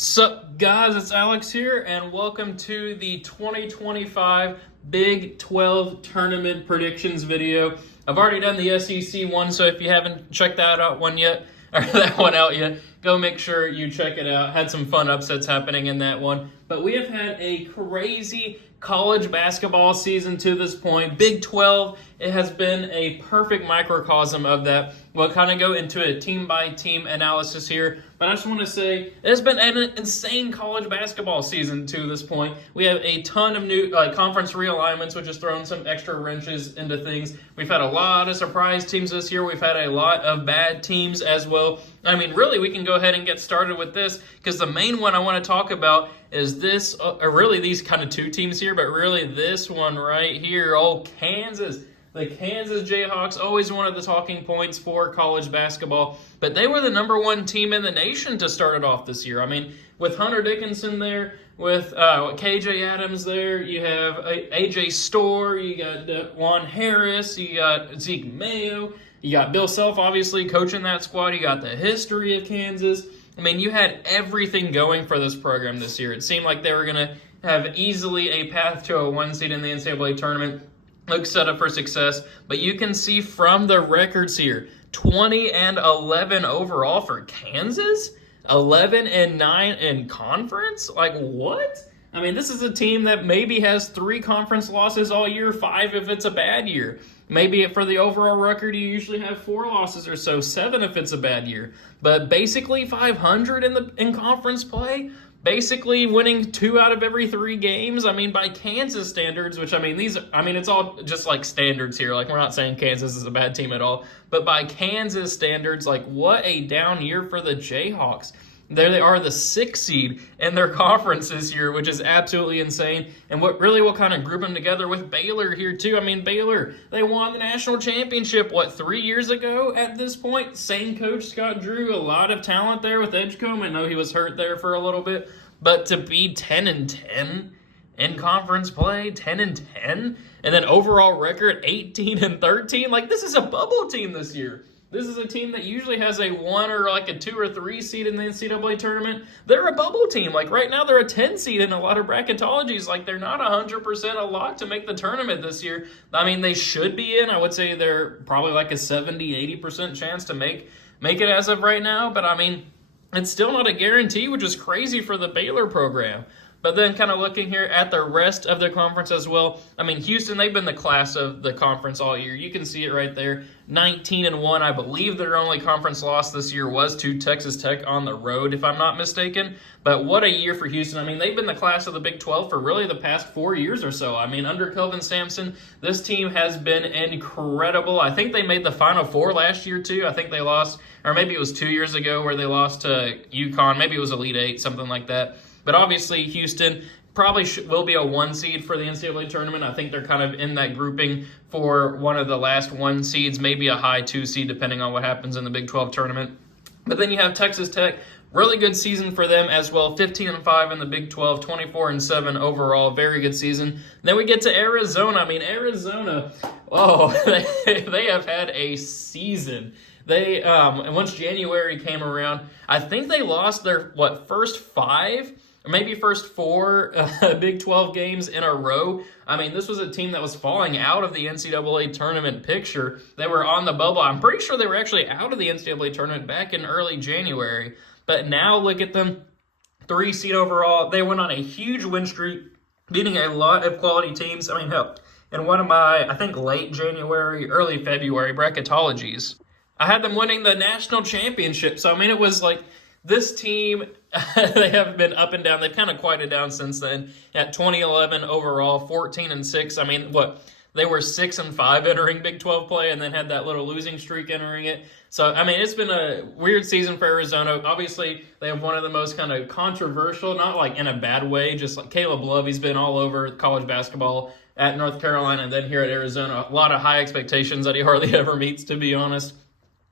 Sup guys, it's Alex here and welcome to the 2025 Big 12 Tournament Predictions video. I've already done the SEC one, so if you haven't checked that out yet, go make sure you check it out. Had some fun upsets happening in that one. But we have had a crazy college basketball season to this point. Big 12, it has been a perfect microcosm of that. We'll kind of go into a team-by-team analysis here, but I just want to say it's been an insane college basketball season to this point. We have a ton of new conference realignments, which has thrown some extra wrenches into things. We've had a lot of surprise teams this year. We've had a lot of bad teams as well. I mean, really, we can go ahead and get started with this because the main one I want to talk about is this, really these kind of two teams here, but really this one right here, Kansas. The Kansas Jayhawks, always one of the talking points for college basketball, but they were the number one team in the nation to start it off this year. I mean, with Hunter Dickinson there, with KJ Adams there, you have AJ Storr, you got Juan Harris, you got Zeke Mayo, you got Bill Self obviously coaching that squad, you got the history of Kansas. I mean, you had everything going for this program this year. It seemed like they were going to have easily a path to a one seed in the NCAA tournament. Looks set up for success, but you can see from the records here, 20-11 overall for Kansas, 11-9 in conference. Like what? I mean, this is a team that maybe has 3 conference losses all year, 5 if it's a bad year. Maybe for the overall record, you usually have 4 losses or so, 7 if it's a bad year. But basically 500 in conference play. Basically winning 2 out of every 3 games. I mean, by Kansas standards, which it's all just like standards here. Like, we're not saying Kansas is a bad team at all. But by Kansas standards, like, what a down year for the Jayhawks. There they are, the 6th seed in their conference this year, which is absolutely insane. And what really will kind of group them together with Baylor here, too. I mean, Baylor, they won the national championship, 3 years ago at this point? Same coach, Scott Drew, a lot of talent there with Edgecombe. I know he was hurt there for a little bit. But to be 10-10 in conference play, 10-10, and then overall record 18-13, like, this is a bubble team this year. This is a team that usually has a 1 or like a 2 or 3 seed in the NCAA tournament. They're a bubble team. Like right now, they're a 10 seed in a lot of bracketologies. Like they're not 100% a lock to make the tournament this year. I mean, they should be in. I would say they're probably like a 70-80% chance to make it as of right now. But I mean, it's still not a guarantee, which is crazy for the Baylor program. But then kind of looking here at the rest of the conference as well. I mean, Houston, they've been the class of the conference all year. You can see it right there. 19-1. I believe their only conference loss this year was to Texas Tech on the road, if I'm not mistaken. But what a year for Houston. I mean, they've been the class of the Big 12 for really the past 4 years or so. I mean, under Kelvin Sampson, this team has been incredible. I think they made the Final Four last year, too. I think they lost, or maybe it was 2 years ago where they lost to UConn. Maybe it was Elite Eight, something like that. But obviously, Houston probably will be a 1 seed for the NCAA tournament. I think they're kind of in that grouping for one of the last 1 seeds, maybe a high 2 seed, depending on what happens in the Big 12 tournament. But then you have Texas Tech. Really good season for them as well. 15-5 in the Big 12, 24-7 overall. Very good season. Then we get to Arizona. I mean, Arizona, they have had a season. They and once January came around, I think they lost their first 5 or maybe first 4 Big 12 games in a row. I mean, this was a team that was falling out of the NCAA tournament picture. They were on the bubble. I'm pretty sure they were actually out of the NCAA tournament back in early January. But now look at them, 3 seed overall. They went on a huge win streak, beating a lot of quality teams. I mean, hell, in one of my, I think late January, early February bracketologies, I had them winning the national championship. So, I mean, it was like this team, they have been up and down. They've kind of quieted down since then. At 2011 overall, 14-6. I mean, they were 6-5 entering Big 12 play and then had that little losing streak entering it. So, I mean, it's been a weird season for Arizona. Obviously, they have one of the most kind of controversial, not like in a bad way, just like Caleb Love. He's been all over college basketball at North Carolina and then here at Arizona. A lot of high expectations that he hardly ever meets, to be honest.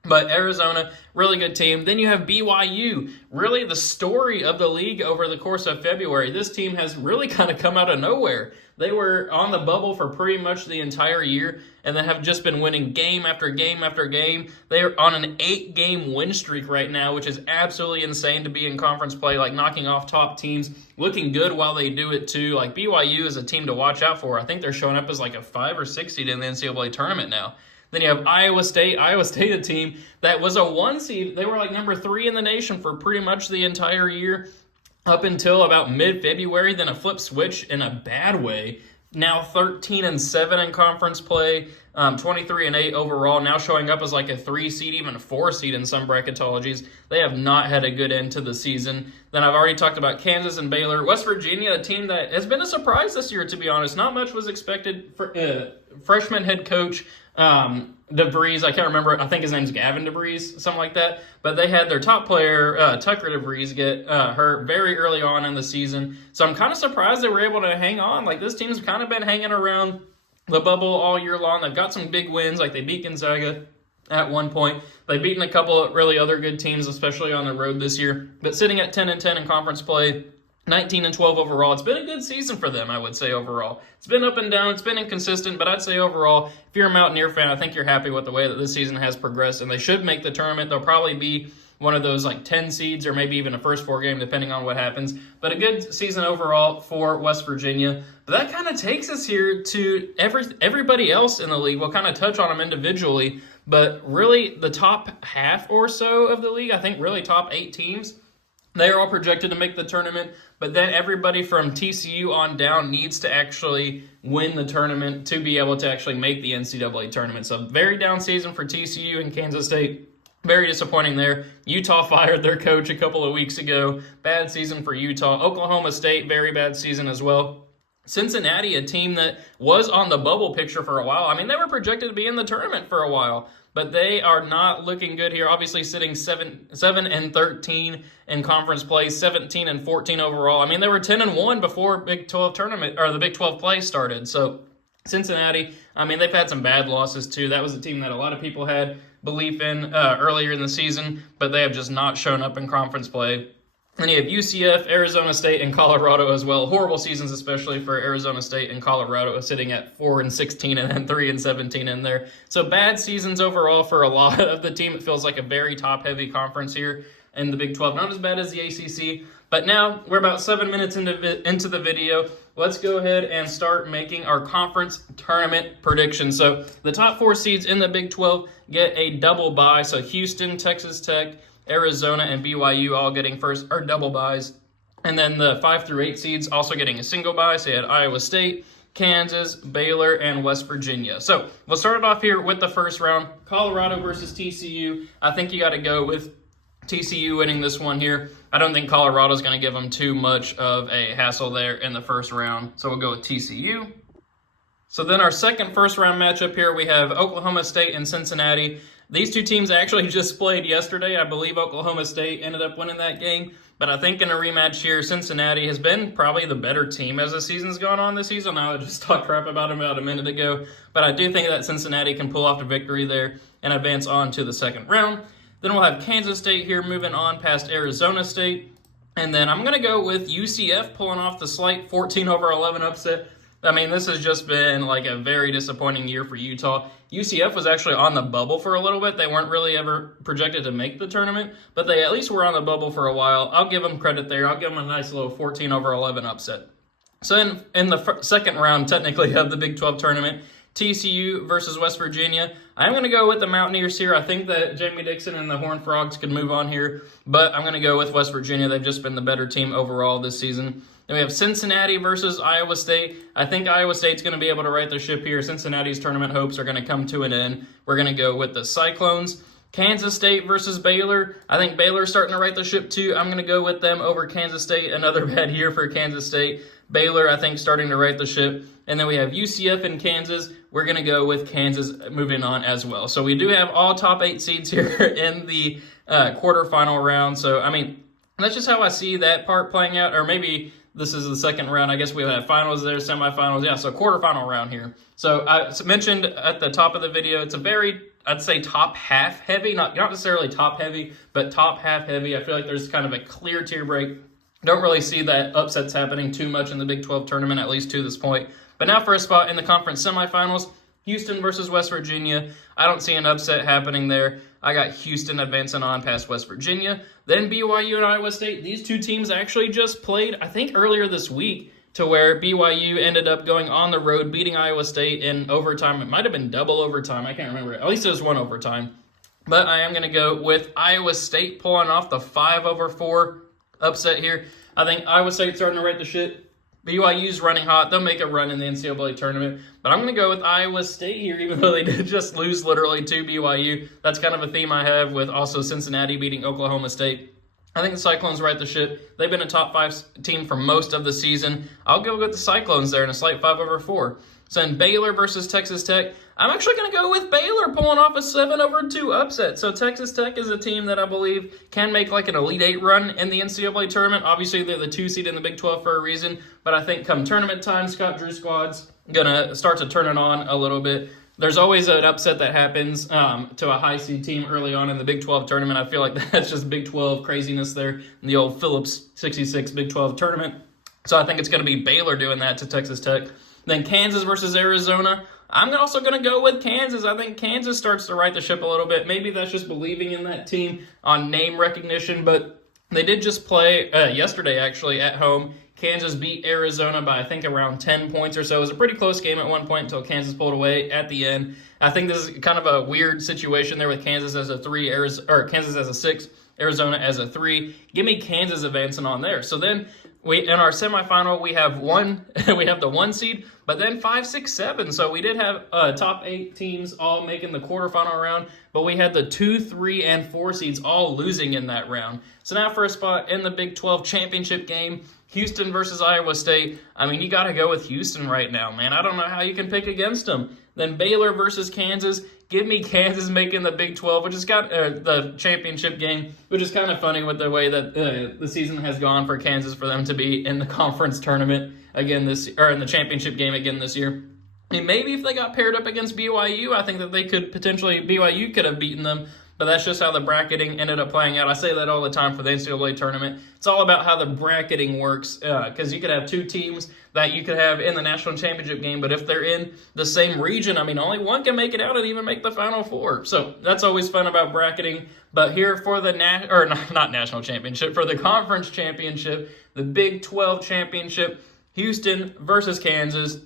But Arizona, really good team. Then you have BYU, really the story of the league over the course of February. This team has really kind of come out of nowhere. They were on the bubble for pretty much the entire year and then have just been winning game after game after game. They are on an 8-game win streak right now, which is absolutely insane to be in conference play, like knocking off top teams, looking good while they do it too. Like BYU is a team to watch out for. I think they're showing up as like a 5 or 6 seed in the NCAA tournament now. Then you have Iowa State. Iowa State, a team that was a 1 seed. They were like number 3 in the nation for pretty much the entire year up until about mid-February. Then a flip switch in a bad way. Now 13-7 in conference play, 23-8 overall. Now showing up as like a 3 seed, even a 4 seed in some bracketologies. They have not had a good end to the season. Then I've already talked about Kansas and Baylor. West Virginia, a team that has been a surprise this year, to be honest. Not much was expected for freshman head coach DeVries. I can't remember. I think his name's Gavin DeVries, something like that. But they had their top player, Tucker DeVries, get hurt very early on in the season. So I'm kind of surprised they were able to hang on. Like, this team's kind of been hanging around the bubble all year long. They've got some big wins. Like, they beat Gonzaga at one point. They've beaten a couple of really other good teams, especially on the road this year. But sitting at 10-10 in conference play, 19-12 overall. It's been a good season for them, I would say, overall. It's been up and down. It's been inconsistent, but I'd say overall, if you're a Mountaineer fan, I think you're happy with the way that this season has progressed, and they should make the tournament. They'll probably be one of those like 10 seeds or maybe even a first 4 game, depending on what happens. But a good season overall for West Virginia. But that kind of takes us here to everybody else in the league. We'll kind of touch on them individually, but really the top half or so of the league, I think really top 8 teams, they are all projected to make the tournament, but then everybody from TCU on down needs to actually win the tournament to be able to actually make the NCAA tournament. So very down season for TCU and Kansas State. Very disappointing there. Utah fired their coach a couple of weeks ago. Bad season for Utah. Oklahoma State, very bad season as well. Cincinnati, a team that was on the bubble picture for a while. I mean, they were projected to be in the tournament for a while, but they are not looking good here. Obviously, sitting 7-13 in conference play, 17-14 overall. I mean, they were 10-1 before Big 12 tournament or the Big 12 play started. So Cincinnati, I mean, they've had some bad losses too. That was a team that a lot of people had belief in earlier in the season, but they have just not shown up in conference play. And you have UCF, Arizona State, and Colorado as well. Horrible seasons, especially for Arizona State and Colorado, sitting at 4-16 and then 3-17 in there. So bad seasons overall for a lot of the team. It feels like a very top-heavy conference here in the Big 12. Not as bad as the ACC, but now we're about 7 minutes into the video. Let's go ahead and start making our conference tournament predictions. So the top 4 seeds in the Big 12 get a double bye. So Houston, Texas Tech, Arizona, and BYU all getting first or double byes. And then the 5 through 8 seeds also getting a single bye. So you had Iowa State, Kansas, Baylor, and West Virginia. So we'll start it off here with the first round. Colorado versus TCU. I think you got to go with TCU winning this one here. I don't think Colorado's going to give them too much of a hassle there in the first round. So we'll go with TCU. So then our second first round matchup here, we have Oklahoma State and Cincinnati. These two teams actually just played yesterday. I believe Oklahoma State ended up winning that game. But I think in a rematch here, Cincinnati has been probably the better team as the season's gone on this season. I just talked crap about them about a minute ago. But I do think that Cincinnati can pull off the victory there and advance on to the second round. Then we'll have Kansas State here moving on past Arizona State. And then I'm going to go with UCF pulling off the slight 14-11 upset. I mean, this has just been like a very disappointing year for Utah. UCF was actually on the bubble for a little bit. They weren't really ever projected to make the tournament, but they at least were on the bubble for a while. I'll give them credit there. I'll give them a nice little 14-11 upset. So in the second round, technically, of the Big 12 tournament, TCU versus West Virginia. I'm going to go with the Mountaineers here. I think that Jamie Dixon and the Horned Frogs could move on here, but I'm going to go with West Virginia. They've just been the better team overall this season. Then we have Cincinnati versus Iowa State. I think Iowa State's going to be able to right the ship here. Cincinnati's tournament hopes are going to come to an end. We're going to go with the Cyclones. Kansas State versus Baylor. I think Baylor's starting to right the ship too. I'm going to go with them over Kansas State. Another bad year for Kansas State. Baylor, I think, starting to right the ship. And then we have UCF and Kansas. We're going to go with Kansas moving on as well. So we do have all top 8 seeds here in the quarterfinal round. So, I mean, that's just how I see that part playing out. Or maybe this is the second round. I guess we have finals there, semifinals. Yeah, so quarterfinal round here. So I mentioned at the top of the video, it's a very I'd say top half heavy, not necessarily top heavy, but top half heavy. I feel like there's kind of a clear tier break. Don't really see that upsets happening too much in the Big 12 tournament, at least to this point. But now for a spot in the conference semifinals, Houston versus West Virginia. I don't see an upset happening there. I got Houston advancing on past West Virginia. Then BYU and Iowa State. These two teams actually just played, I think, earlier this week, to where BYU ended up going on the road, beating Iowa State in overtime. It might have been double overtime. I can't remember. At least it was one overtime. But I am going to go with Iowa State pulling off the 5/4 upset here. I think Iowa State's starting to right the shit. BYU's running hot. They'll make a run in the NCAA tournament. But I'm going to go with Iowa State here, even though they did just lose literally to BYU. That's kind of a theme I have with also Cincinnati beating Oklahoma State. I think the Cyclones right the ship. They've been a top 5 team for most of the season. I'll go with the Cyclones there in a slight 5/4. So in Baylor versus Texas Tech, I'm actually going to go with Baylor pulling off a 7/2 upset. So Texas Tech is a team that I believe can make like an Elite 8 run in the NCAA tournament. Obviously, they're the 2 seed in the Big 12 for a reason. But I think come tournament time, Scott Drew squad's going to start to turn it on a little bit. There's always an upset that happens to a high seed team early on in the Big 12 tournament. I feel like that's just Big 12 craziness there in the old Phillips 66 Big 12 tournament. So I think it's going to be Baylor doing that to Texas Tech. Then Kansas versus Arizona. I'm also going to go with Kansas. I think Kansas starts to right the ship a little bit. Maybe that's just believing in that team on name recognition, but they did just play yesterday, actually, at home. Kansas beat Arizona by, I think, around 10 points or so. It was a pretty close game at one point until Kansas pulled away at the end. I think this is kind of a weird situation there with Kansas as a 3, Kansas as a 6, Arizona as a 3. Give me Kansas advancing on there. So then in our semifinal, we have the 1 seed, but then 5, 6, 7. So we did have top 8 teams all making the quarterfinal round, but we had the 2, 3, and 4 seeds all losing in that round. So now for a spot in the Big 12 championship game, Houston versus Iowa State. I mean, you got to go with Houston right now, man. I don't know how you can pick against them. Then Baylor versus Kansas. Give me Kansas making the Big 12, which has got the championship game, which is kind of funny with the way that the season has gone for Kansas for them to be in the conference tournament again in the championship game again this year. I mean, maybe if they got paired up against BYU, I think that BYU could have beaten them. But that's just how the bracketing ended up playing out. I say that all the time for the NCAA tournament. It's all about how the bracketing works, because you could have 2 teams that you could have in the national championship game, but if they're in the same region, I mean, only one can make it out and even make the Final Four. So that's always fun about bracketing. But here for the not national championship, for the conference championship, the Big 12 championship, Houston versus Kansas.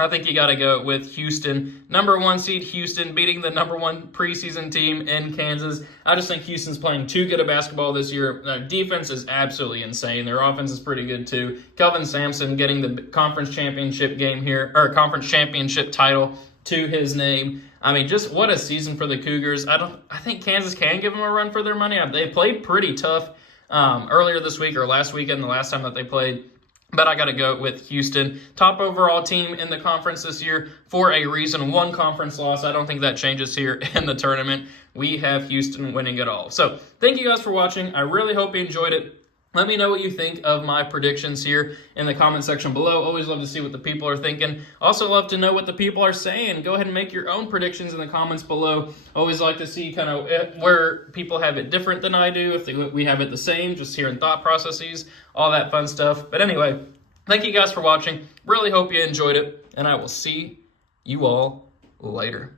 I think you got to go with Houston. Number 1 seed Houston beating the number 1 preseason team in Kansas. I just think Houston's playing too good a basketball this year. Their defense is absolutely insane. Their offense is pretty good too. Kelvin Sampson getting the conference championship game here, or conference championship title to his name. I mean, just what a season for the Cougars. I think Kansas can give them a run for their money. They played pretty tough earlier this week or last weekend, the last time that they played. But I got to go with Houston. Top overall team in the conference this year for a reason. 1 conference loss. I don't think that changes here in the tournament. We have Houston winning it all. So thank you guys for watching. I really hope you enjoyed it. Let me know what you think of my predictions here in the comment section below. Always love to see what the people are thinking. Also love to know what the people are saying. Go ahead and make your own predictions in the comments below. Always like to see kind of where people have it different than I do. If we have it the same, just hearing thought processes, all that fun stuff. But anyway, thank you guys for watching. Really hope you enjoyed it. And I will see you all later.